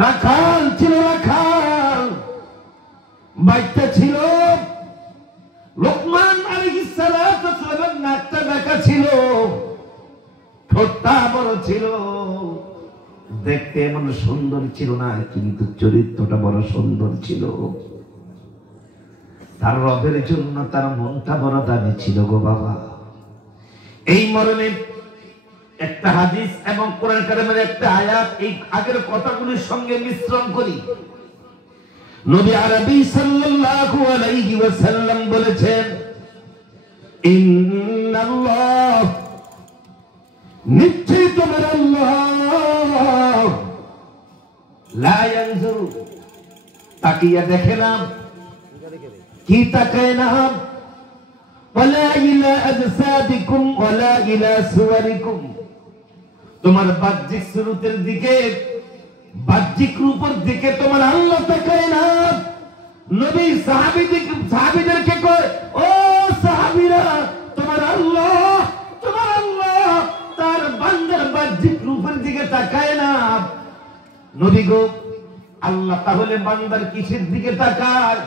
রাখাল ছিল, রাখাল বাইকটা ছিল। লোকমান আলাইহিস সালাতু ওয়াস সালাম নাকটা দেখা ছিল, ঠোঁটটা বড় ছিল, দেখতে এমন সুন্দর ছিল না, কিন্তু চরিত্রটা বড় সুন্দর ছিল। তার রবের জন্য তার মনটা বড় দামি ছিল গো বাবা। এই মরণে একটা হাদিস এবং কোরআন কারিমের একটা আয়াত এই আগের কথাগুলোর সঙ্গে মিশ্রণ করি। নবী আরবি সাল্লাল্লাহু আলাইহি ওয়াসাল্লাম বলেছেন, ইন্নাল্লাহ, নিশ্চয়ই তোমার আল্লাহ, লা ইয়ানজুরু, তাকিয়ে দেখে না। কি তাকায় না? ওয়ালা ইলা আজসাদিকুম ওয়ালা ইলা সুওয়ারিকুম, তোমার বাহ্যিক সুরতের দিকে, বাহ্যিক রূপের দিকে তোমার আল্লাহ তাকায় না। নবী সাহাবীদেরকে কয়, ও সাহাবীরা, তোমার আল্লাহ তার বান্দার বাহ্যিক রূপের দিকে তাকায় না। নবী গো, আল্লাহ তাহলে বান্দার কিসের দিকে তাকায়?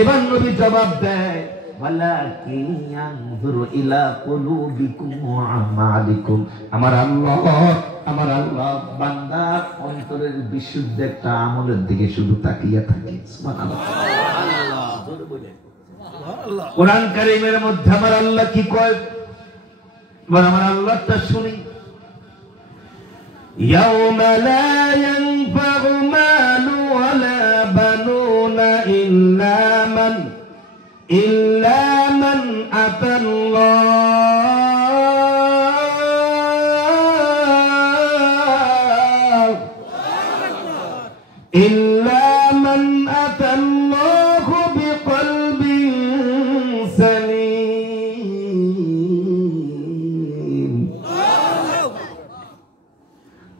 এবার নবী জবাব দেয়, ওয়ালাকিন ইয়ানজুরু ইলা কুলুবিকুম ওয়া আমালিকুম, আমার আল্লাহ বান্দার অন্তরের বিশুদ্ধ একটা আমলের দিকে শুধু তাকিয়ে থাকে। সুবহানাল্লাহ। কোরআন কারীমের মধ্যে আমার আল্লাহ কি কয়, আমার আল্লাহটা শুনি। ইয়াউমা লা ইয়ানফাউ মালু ওয়ালা বানুনা ইল্লা মান আতাল্লাহ, ইল্লা মান আতাল্লাহু বিকলবিন সালিম।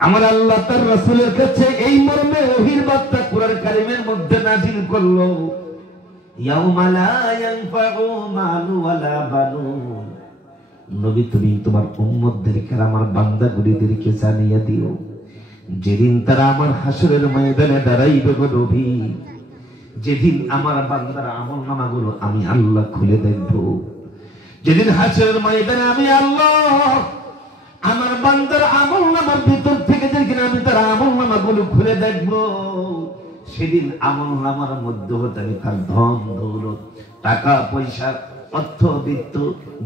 আমার আল্লাহ তার রাসূলের কাছে এই মর্মে ওহীর বার্তা কোরআন কারীমের মধ্যে নাযিল করলো, ইয়াউমা লা ইয়ানফাউ মালু ওয়ালা বানুন। নবী, তুমি তোমার উম্মতদেরকে, আমার বান্দাগুলিদেরকে জানিয়ে দিও, যেদিন তারা আমার হাসরের ময়দানে দাঁড়াইবে গো নবী, যেদিন আমার বান্দার আমলনামাগুলো আমি আল্লাহ খুলে দেখব, যেদিন হাসরের ময়দানে আমি আল্লাহ আমার বান্দার আমলনামার ভিতর থেকে যেদিন আমি তার আমলনামাগুলো খুলে দেখব, সেদিন আমলনামার মধ্যে হতে আমি তার ধন দৌলত, টাকা পয়সা, অর্থবিত্ত,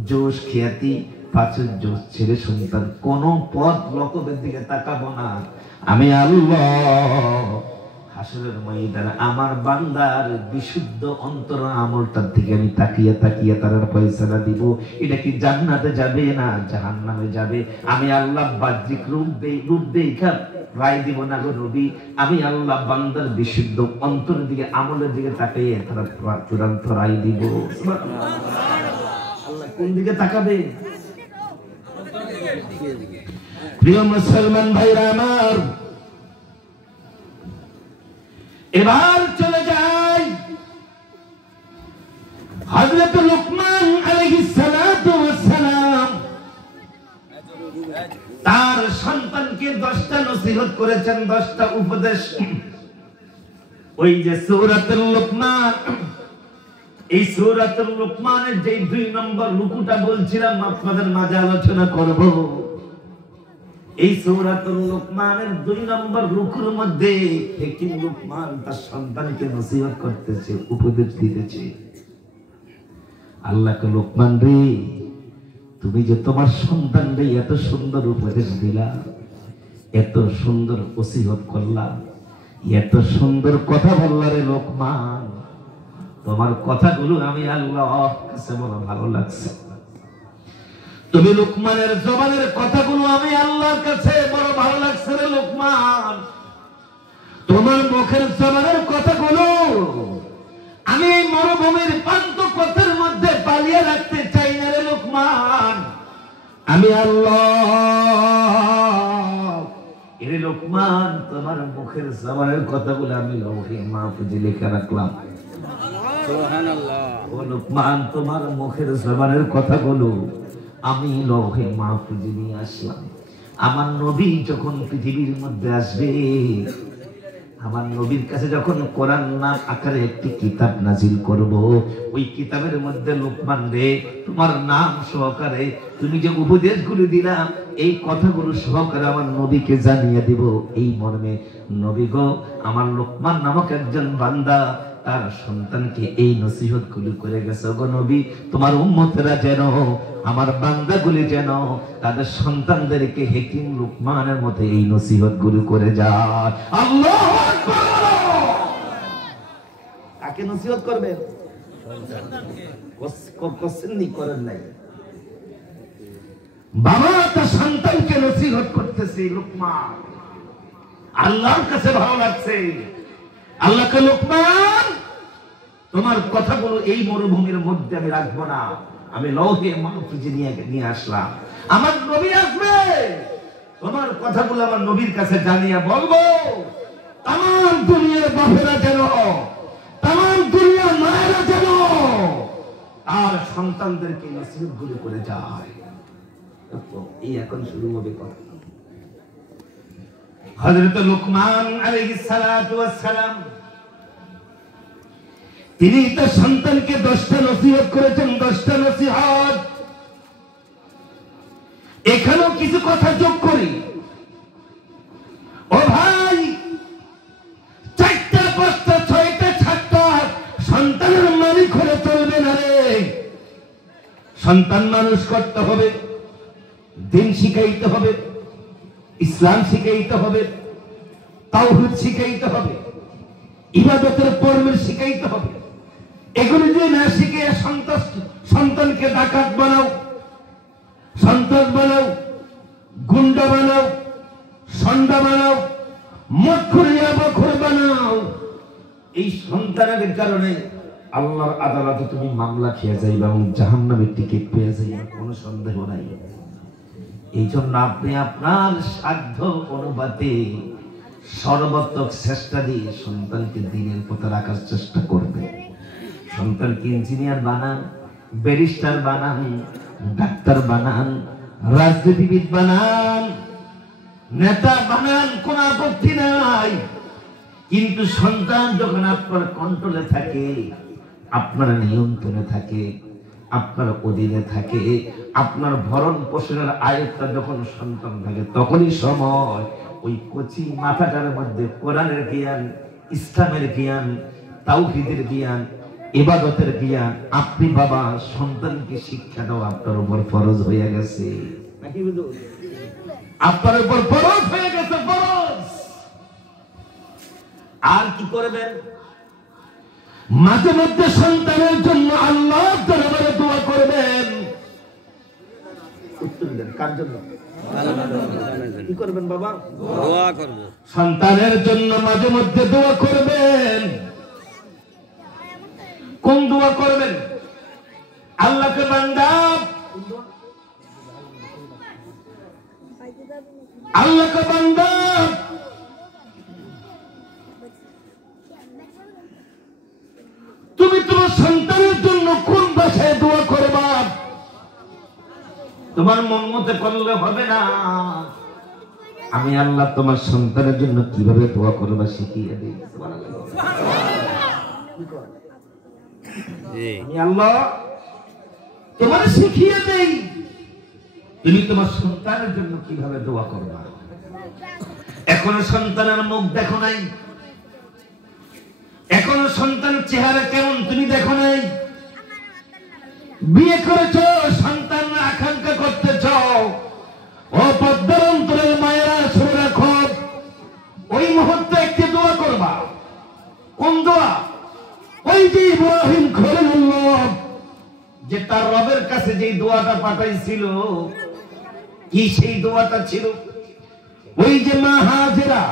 যশ খ্যাতি, প্রাচুর্য, ছেলে সন্তান, কোন পদ লকবের দিকে তাকাবো না। আমি আল্লাহ হাসরের ময়দানে আমার বান্দার বিশুদ্ধ অন্তর আমলটার দিকে আমি তাকিয়ে তাকিয়ে তার ফয়সালা দিব, এটা কি জান্নাতে যাবে না জাহান্নামে যাবে। আমি আল্লাহ বাহ্যিক রূপ দেই রায় দিব না গো নবী। আমি আল্লাহ বান্দার বিশুদ্ধ অন্তরের দিকে, আমলের দিকে তাকিয়ে তারা চূড়ান্ত রায় দিব। আল্লাহ কোন দিকে তাকাবে? প্রিয় মুসলমান ভাইরা আমার, এবার চলে যাই হযরত লুকমান আলাইহিস সালাতু ওয়াস সালাম তার সন্তানকে 10টা নসিহত করেছেন, 10টা উপদেশ। ওই যে সূরাতুল লুকমান, এই সূরাতুল লুকমানের যে 2 নম্বর রুকুটা বলছিলাম আপনাদের মাঝে আলোচনা করব। এই সূরাতুল লুকমানের 2 নম্বর রুকুর মধ্যে হাকিম লুকমান তার সন্তানকে নসিহত করতেছে, উপদেশ দিতেছে। আল্লাহকে, লুকমান রে, তুমি যে তোমার সন্তানকে এত সুন্দর উপদেশ দিলা, এত সুন্দর নসিহত করলা, এত সুন্দর কথা বললা রে লুকমান, তোমার কথাগুলো আমি আল্লাহর কাছে বড় ভালো লাগছে। তুমি লুকমানের জবানের কথাগুলো আমি আল্লাহর কাছে বড় ভালো লাগছে রে লুকমান। তোমার মুখের জবানের কথাগুলো আমি এই মরুভূমির পান্ত পথের মধ্যে পালিয়ে রাখতে চাই না রে লুকমান। আমি আল্লাহ, এরে লুকমান, তোমার মুখের জবানের কথাগুলো আমি লৌহে মাহফুজে লিখে রাখলাম। সুবহানাল্লাহ। ও লুকমান, তোমার মুখের জবানের কথাগুলো আমি লৌহে মাহফুজে নিয়ে আসলাম। আমার নবী যখন পৃথিবীর মধ্যে আসবে, আমার নবীর কাছে যখন কোরআন নাম আকারে একটি কিতাব নাজিল করব, ওই কিতাবের মধ্যে লোকমান রে তোমার নাম সহকারে তুমি যে উপদেশগুলো দিলাম এই কথাগুলো সহকারে আমার নবীকে জানিয়ে দিব। এই মর্মে নবী গো, আমার লোকমান নামক একজন বান্দা তার সন্তানকে এই নসিহতগুলো করে গেছে। গো নবী, তোমার উম্মতেরা যেন, আমার বান্দাগুলি যেন তাদের সন্তানদেরকে হিকিম লুকমানের মতো এই নসিহতগুলো করে যায়। আল্লাহু আকবার। কাকে নসিহত করবে? সন্তানকে করেন নাই। বাবা তার সন্তানকে নসিহত করতেছে লুকমান। আল্লাহর কাছে ভালো লাগছে। আল্লাহকে, লোকমান তোমার কথাগুলো এই মরুভূমির মধ্যে আমি রাখবো না, আমি লৌহে মাহফুজে নিয়ে আসলাম। আমার নবী আসবে, তোমার কথাগুলো আমার নবীর কাছে জানিয়ে বলবো, তাম দুনিয়ার বাপেরা যেন, তাম দুনিয়ার মায়েরা যেন আর সন্তানদেরকে নসিহতগুলো করে যায়। এই এখন শুরু হবে কথা। হযরত লুকমান আলাইহিস সালাতু ওয়াস সালাম তিনি তার সন্তানকে 10টা নসিহত করেছেন। 10টা নসিহত। এখানেও কিছু কথা যোগ করি। ও ভাই, 4টা 5টা 6টা 7টা সন্তানের মালিক হলে চলবে না রে। সন্তান মানুষ করতে হবে, দিন শিখাইতে হবে, ইসলাম শিখাইতে হবে, তাওহীদ শিখাইতে হবে, ইবাদতের পর্ব শিখাইতে হবে। এগুলো যদি না শিখে সন্তানকে ডাকাত বানাও, সন্ত্রাস বানাও, গুন্ডা বানাও, সন্ডা বানাও, মৎখুরিয়া বখর বানাও, এই সন্তানের কারণে আল্লাহর আদালতে তুমি মামলা খেয়ে যাইবে এবং জাহান্নামের টিকিট পেয়ে যাইবে, কোনো সন্দেহ নাই। এই জন্য আপনি আপনার সাধ্য অনুপাতে সর্বাত্মক চেষ্টা দিয়ে সন্তানকে দিনের পথে রাখার চেষ্টা করবে। সন্তানকে ইঞ্জিনিয়ার বানান, ব্যারিস্টার বানান, ডাক্তার বানান, রাজনীতিবিদ বানান, নেতা বানান, কোনো আপত্তি নাই। কিন্তু সন্তান যখন আপনার কন্ট্রোলে থাকে, আপনার নিয়ন্ত্রণে থাকে, আপনার অধীনে থাকে, আপনার ভরণ পোষণের আয়ত্তা যখন সন্তান থাকে, তখনই সময় ওই কচি মাথাটার মধ্যে কোরআনের জ্ঞান, ইসলামের জ্ঞান, তাওহীদের জ্ঞান, ইবাদতের জ্ঞান আপনি বাবা সন্তানকে শিক্ষা দাও আপনার উপর ফরজ হয়ে গেছে। নাকি বুঝো? আপনার উপর ফরজ হয়ে গেছে, ফরজ। আর কি করবেন? মাঝে মধ্যে সন্তানের জন্য আল্লাহর দরবারে দোয়া করবেন। উত্তর দেন, কার জন্য? কি করবেন বাবা? দোয়া করব। সন্তানের জন্য মাঝে মধ্যে দোয়া করবেন। কোন দোয়া করবেন? আল্লাহকে বান্দা, আল্লাহকে বান্দা, তুমি তোমার সন্তানের জন্য কোন ভাষায় দোয়া করবা? তোমার মন মতে করলে হবে না। আমি আল্লাহ তোমার সন্তানের জন্য কিভাবে দোয়া করবা শিখিয়ে দিই। আমি আল্লাহ তোমার শিখিয়ে দেই, তুমি তোমার সন্তানের জন্য কিভাবে দোয়া করবা। এখনো সন্তানের মুখ দেখো নাই, এখনো সন্তানের চেহারা কেমন তুমি দেখো নাই। বিয়ে করেছো, সন্তান আকাঙ্ক্ষা করতেছ, ও পদ্মার অন্তরের মায়েরা শুনে রাখো, ওই মুহূর্তে একটি দোয়া করবা। কোন দোয়া? ওই যে ইব্রাহিম খলিলুল্লাহ যে তার রবের কাছে যে দোয়াটা পাঠাইছিল, কি সেই দোয়াটা ছিল? ওই যে মা হাজেরা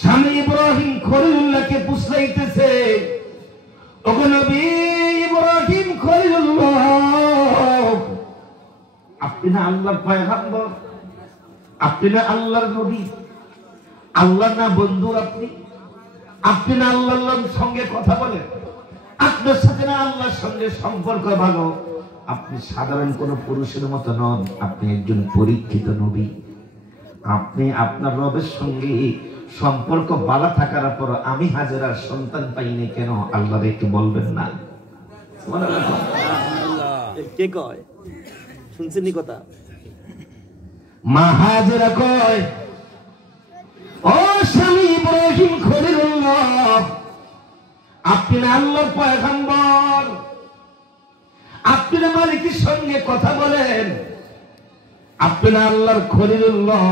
স্বামী ইব্রাহিম খলিলুল্লাহকে পুছলাইতেছে, ওগো নবী ইব্রাহিম খলিলুল্লাহ, আপনি না আল্লাহর পয়গম্বর, আপনি না আল্লাহর নবী, আল্লাহ না বন্ধু, আপনি না আল্লাহর সঙ্গে কথা বলেন, আপনার সাথে না আল্লাহর সঙ্গে সম্পর্ক ভালো, আপনি সাধারণ কোন পুরুষের মতো নন, আপনি একজন পরীক্ষিত নবী, আপনি আপনার রবের সঙ্গে সম্পর্ক ভালো থাকার পর আমি হাজেরার সন্তান পাইনি কেন? আল্লাহর একটু বলবেন না? কে কয়? শুনছেন কথা? মা হাজেরা কয়, ও স্বামী ইব্রাহিম খলিলুল্লাহ, আপনি আল্লাহর পয়গম্বর, আপনি মালিকের সঙ্গে কথা বলেন, আপনি আল্লাহর খলিলুল্লাহ,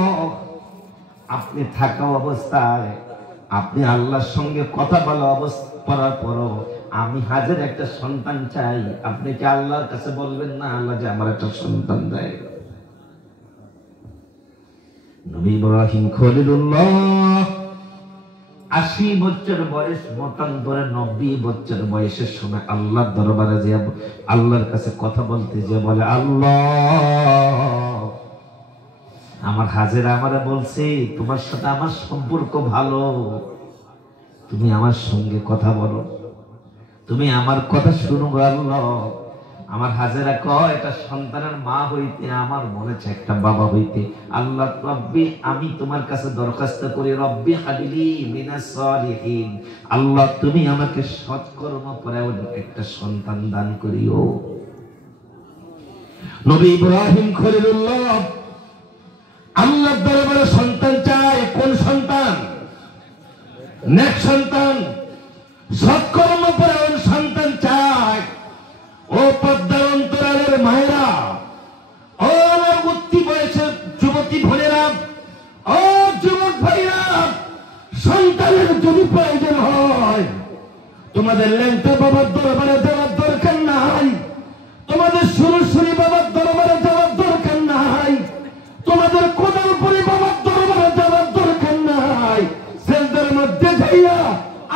আপনি থাকা অবস্থায় আপনি আল্লাহর সঙ্গে কথা বলা অবস্থার পরও আমি হাজের একটা সন্তান চাই, আপনি কি আল্লাহর কাছে বলবেন না আল্লাহ যে আমার একটা সন্তান দেয়? নবী ইব্রাহিম খলিলুল্লাহ 80 বছর বয়স, মতান্তরে 90 বছর বয়সের সময় আল্লাহর দরবারে যে আল্লাহর কাছে কথা বলতে যে বলে, আল্লাহ, আমার হাজেরা আমারে বলছে তোমার সাথে আমার সম্পর্ক ভালো, তুমি আমার সঙ্গে কথা বলো, তুমি আমার কথা শুনো আল্লাহ। আমার হাজেরা কয়, এটা সন্তানের মা হইতে আমার মনে চায় একটা বাবা হইতে। আল্লাহ রব্বি, আমি তোমার কাছে দরখাস্ত করি, রব্বি হাবিলি মিনাস সালিহিন, আল্লাহ তুমি আমাকে সৎকর্ম পরায়ণ একটা সন্তান দান করিও। নবী ইব্রাহিম খলিলুল্লাহ আল্লাহর দরবারে সন্তান চায়। কোন সন্তান? নেক সন্তান, সৎকর্ম পরায়ণ সন্তান চায়। ও পদ্মার অন্তরালের মায়েরা, ও আমার উঠতি বয়সের যুবতী বোনেরা, ও যুবক ভাইরা, সন্তানের যদি প্রয়োজন হয় তোমাদের ল্যাংটা বাবার দরবারে যাওয়ার দরকার নাই, তোমাদের সুরসুরি বাবার দরবারে যাওয়ার দরকার নাই, তোমাদের কোদালপুরি বাবার দরবারে যাওয়ার দরকার নাই। সেজদার মধ্যে যাইয়া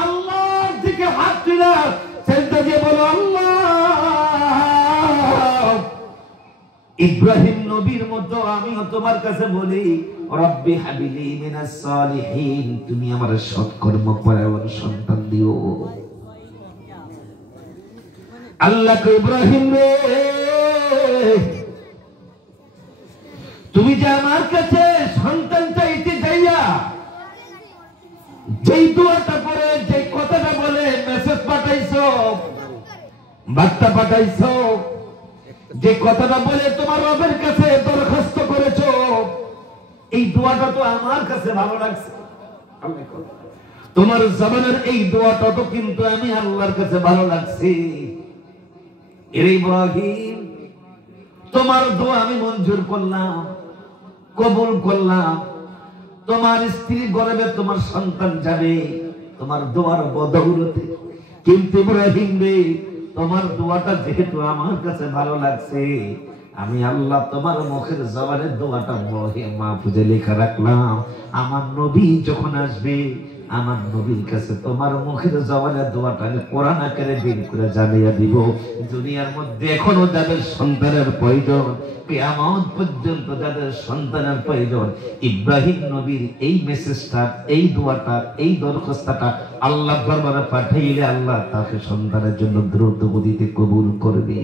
আল্লাহর দিকে হাত তুলা সেজদা দিয়ে বলো, আল্লাহ, ইব্রাহিম নবীর মতো আমিও তোমার কাছে বলি, রব্বি হাবিলি মিনাস সালিহিন, তুমি আমার সৎকর্ম পরায়ণ সন্তান দিও। আল্লাহ কে ইব্রাহিম রে, তুমি যে আমার কাছে সন্তান চাইতে যাইয়া যেই দোয়াটা করে, যে কথাটা বলে মেসেজ পাঠাইছো, বার্তা পাঠাইছো, যে কথাটা বলে তোমার রবের কাছে দরখাস্ত করেছো, এই দোয়াটা তো আমার কাছে ভালো লাগছে। তোমার জবানের এই দোয়াটা তো কিন্তু আমি আল্লাহর কাছে ভালো লাগছে। এর ইব্রাহিম, তোমার দোয়া আমি মঞ্জুর করলাম, কবুল করলাম। তোমার স্ত্রী গর্ভে তোমার সন্তান যাবে তোমার দোয়ার বদৌলতে। কিন্তু ইব্রাহিম রে, তোমার দোয়াটা যেহেতু আমার কাছে ভালো লাগছে, আমি আল্লাহ তোমার মুখের জবানের দোয়াটা মহে মাহফুজে লেখা রাখলাম। আমার নবী যখন আসবে, আমার নবীর কাছে তোমার মুখের জবানের দোয়াটা আমি কোরআন আকারে বের করে জানিয়ে দিব। দুনিয়ার মধ্যে এখনো যাদের সন্তানের প্রয়োজন, কিয়ামত পর্যন্ত যাদের সন্তানের প্রয়োজন, ইব্রাহিম নবীর এই মেসেজটা, এই দোয়াটা, এই দরখাস্তটা আল্লাহ দরবারে পাঠাইলে আল্লাহ তাকে সন্তানের জন্য দ্রুত গতিতে কবুল করবে।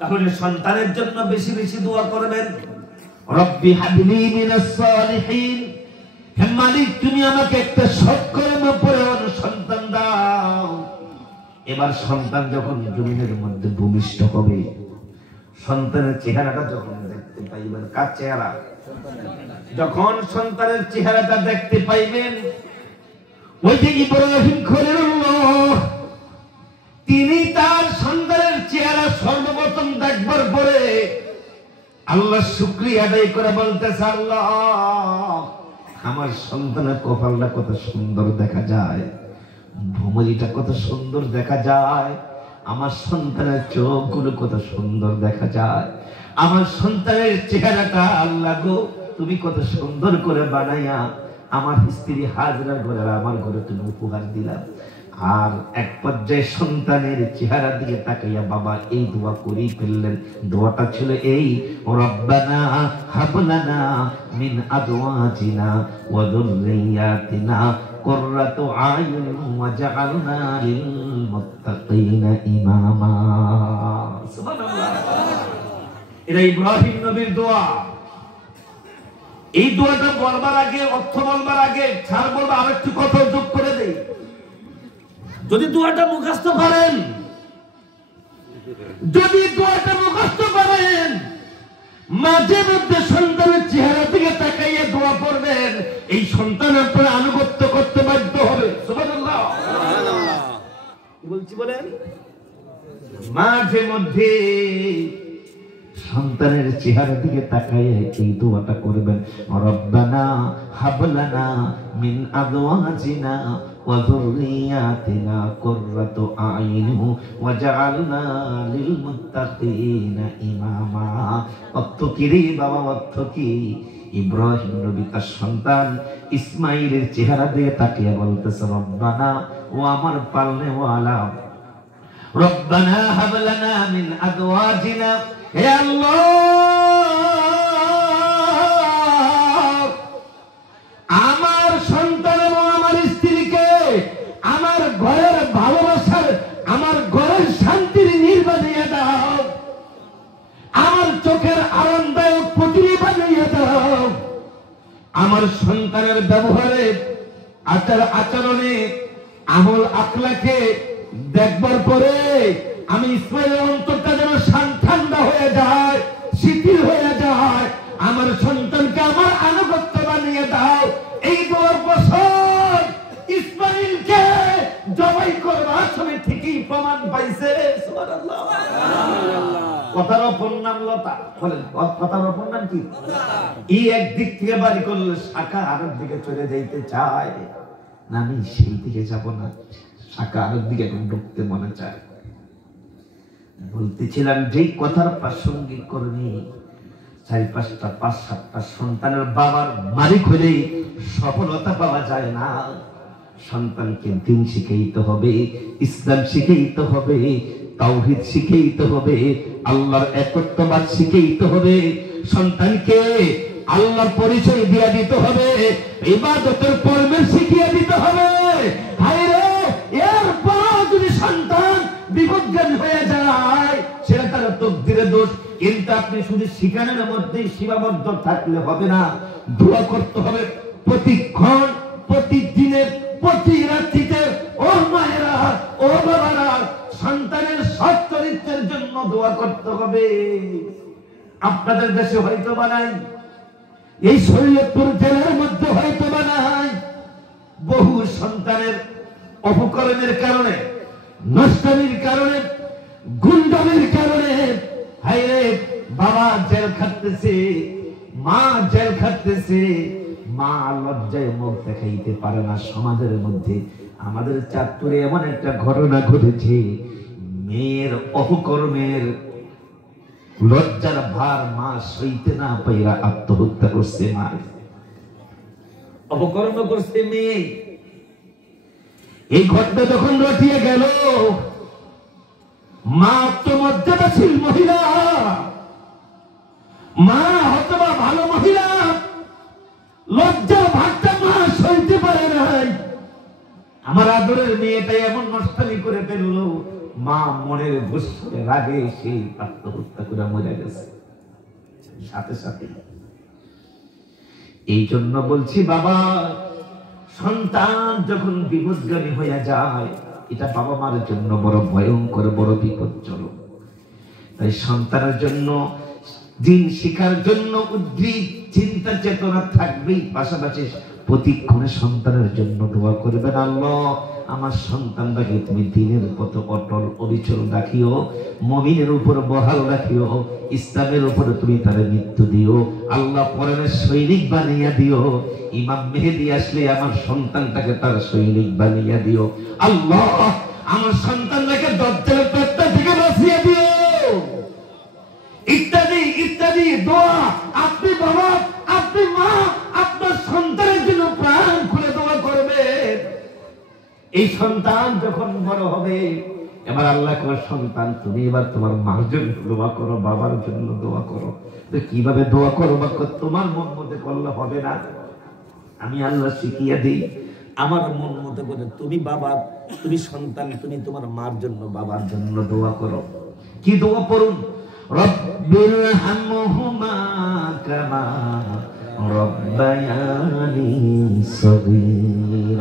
তাহলে সন্তানের জন্য বেশি বেশি দোয়া করবেন। রব্বি হাবলি মিনাস সালিহিন, হে মালিক তুমি আমাকে একটা সৎকর্ম পরায়ণ সন্তান দাও। এবার সন্তান যখন জমিনের মধ্যে ভূমিষ্ঠ হবে, সন্তানের চেহারাটা যখন দেখতে পাইবেন, কার চেহারা? যখন সন্তানের চেহারাটা দেখতে পাইবেন, ওই যে ইব্রাহিম খলিলুল্লাহ তিনি তার সন্তানের চেহারা সর্বপ্রথম দেখবার পরে আল্লাহ শুকরিয়া আদায় করে বলতেছে, আল্লাহ আমার সন্তানের কপালটা কত সুন্দর দেখা যায়, ভূমিটা কত সুন্দর দেখা যায়, আমার সন্তানের চোখগুলো কত সুন্দর দেখা যায়, আমার সন্তানের চেহারাটা আল্লাহ গো তুমি কত সুন্দর করে বানাইয়া আমার স্ত্রী হাজরার ঘরে আমার ঘরে তুমি উপহার দিলাম। আর এক পর্যায়ে সন্তানের চেহারা দিকে তাকাইয়া বাবা এই দোয়া করেই ফেললেন। দোয়াটা ছিল এই, রব্বানা হাবলানা মিন আজওয়াজিনা ওয়া যুররিয়াতিনা কুররাতু আয়ুন ওয়াজআলনা লিল মুত্তাকিনা ইমামা। সুবহানাল্লাহ। এটা ইব্রাহিম নবীর দোয়া। এই দোয়াটা বলবার আগে, অর্থ বলবার আগে ছাড় বলবো আরেকটু কথা যোগ করে দেই। যদি দোয়াটা মুখস্থ করেন, যদি দোয়াটা মুখস্থ করেন, মাঝে মধ্যে সন্তানের চেহারা দিকে তাকাইয়ে দোয়া করবেন, এই সন্তান আপনার আনুগত্য করতে বাধ্য হবে। সুবহানাল্লাহ। কি বলছি বলেন? মাঝে মধ্যে সন্তানের চেহারা দিকে তাকাইয়ে এই দোয়াটা করবেন, রব্বানা হাবলানা মিন আজওয়াজিনা ওয়া যুররিয়াতিনা কুররাতু আইন ওয়াজআলনা লিল মুত্তাকিনা ইমামা। অর্থ কি রে বাবা, অর্থ কি? ইব্রাহিম নবী তার সন্তান ইসমাইলের চেহারা দিয়ে তাকিয়ে বলতেছে, রব্বানা, ও আমার পালনেওয়ালা, রব্বানা হাবলানা মিন আজওয়াজিনা, হে আল্লাহ আমার সন্তান এবং আমার স্ত্রীকে আমার ঘরের ভালোবাসার, আমার ঘরের শান্তির নীড় বানিয়ে দাও, আমার চোখের আরামদায়ক প্রতিনি বানিয়ে দাও, আমার সন্তানের ব্যবহারে, আচার আচরণে, আমল আখলাকে দেখবার পরে আমি ইসমাইলের অন্তরটা যেন ঠান্ডা হয়ে যায়, শিথিল হয়ে যায়, আমার সন্তানকে আমার আনুগত্য বানিয়ে দাও। এই দোয়ার বছর ইসমাইলকে জবাই করবার সময় ঠিকই প্রমাণ পাইছে। সুবহানাল্লাহ। কথার অপর নাম লতা। বলেন কথার অপর নাম কি? এই একদিক থেকে বাড়ি করলে শাখা আরেক দিকে চলে যাইতে চায় না, আমি সেই দিকে যাব না, শাখা আরেক দিকে এখন ঢুকতে মনে চায়। বলতেছিলাম যেই কথার প্রাসঙ্গিক করণী, 4-5টা 5-7টা সন্তানের বাবার মালিক হলে সফলতা পাওয়া যায় না। সন্তানকে দিন শিখাইতে হবে, ইসলাম শিখাইতে হবে, তাওহীদ শিখাইতে হবে, আল্লাহর একত্ববাদ শিখাইতে হবে, সন্তানকে আল্লাহর পরিচয় দিয়ে দিতে হবে, ইবাদতের পরমের শিখিয়ে দিতে হবে। হায়রে, এরপর যদি সন্তান বিপদগামী হয়ে যায় সেটা তার তাকদীরের দোষ। কিন্তু আপনি শুধু শিখানোর মধ্যে সীমাবদ্ধ থাকলে হবে না, দোয়া করতে হবে প্রতিক্ষণ, প্রতিদিনের, প্রতি রাত্রিতে। ও মায়েরা, ও বাবারা, সন্তানের সৎ চরিত্রের জন্য দোয়া করতে হবে। আপনাদের দেশে হয়তো বানাই, এই শরীয়তপুর জেলার মধ্যে হয়তো বানাই, বহু সন্তানের অপকর্মের কারণে, নষ্টামির কারণে, গুন্ডামির কারণে, হায়রে বাবা জেল খাটতেছে, মা জেল খাটতেছে, মা লজ্জায় মুখ দেখাইতে পারে না সমাজের মধ্যে। আমাদের চাঁদপুরে এমন একটা ঘটনা ঘটেছে, মেয়ের অপকর্মের লজ্জার ভার মা সইতে না পাইরা আত্মহত্যা করছে। মা অপকর্ম করছে মেয়ে। এই ঘটনা যখন রটিয়ে গেল, মা আত্মমর্যাদাশীল মহিলা, মা হতবা ভালো মহিলা, লজ্জার ভাগটা মা সইতে পারে নাই। আমার আদরের মেয়েটা এমন নষ্টামি করে ফেললো, মা মনের দুঃখে রাগে সেই আত্মহত্যা করে মরে গেছে সাথে সাথে। এই জন্য বলছি বাবা, সন্তান যখন বিপদগামী হয়ে যায়, এটা বাবা মার জন্য বড় ভয়ঙ্কর, বড় বিপজ্জনক। তাই সন্তানের জন্য, দিন শিক্ষার জন্য উদ্গ্রীব চিন্তা চেতনা থাকবেই, পাশাপাশি প্রতিক্ষণে সন্তানের জন্য দোয়া করবেন, আল্লাহ আমার সন্তানটাকে তুমি দ্বীনের পথে অটল অবিচল রাখিও, মুমিনের উপর বহাল রাখিও, ইসলামের উপরে তুমি তার মৃত্যু দিও, আল্লাহ পরনের সৈনিক বানিয়ে দিও। ইমাম মেহেদী আসলে আমার সন্তানটাকে তার সৈনিক বানিয়ে দিও। আল্লাহ আমার সন্তানটাকে দজ্জালের পেটটা থেকে বাঁচিয়ে দিও। ইত্যাদি ইত্যাদি দোয়া আপনি বাবা, আপনি মা, আপনার সন্তানের জন্য প্রাণ খুলে দোয়া করবেন। এই সন্তান যখন বড় হবে, এবার আল্লাহ কয় সন্তান তুমি এবার তোমার মার জন্য দোয়া করো, বাবার জন্য দোয়া করো। তো কিভাবে দোয়া করো বা তোমার মন মধ্যে করলে হবে না, আমি আল্লাহ শিখিয়ে দিই। আমার মন মতো করে তুমি বাবা, তুমি সন্তান, তুমি তোমার মার জন্য, বাবার জন্য দোয়া করো। কি দোয়া পড়ুন? রব্বিরহামহুমা কামা ربياني صغيرا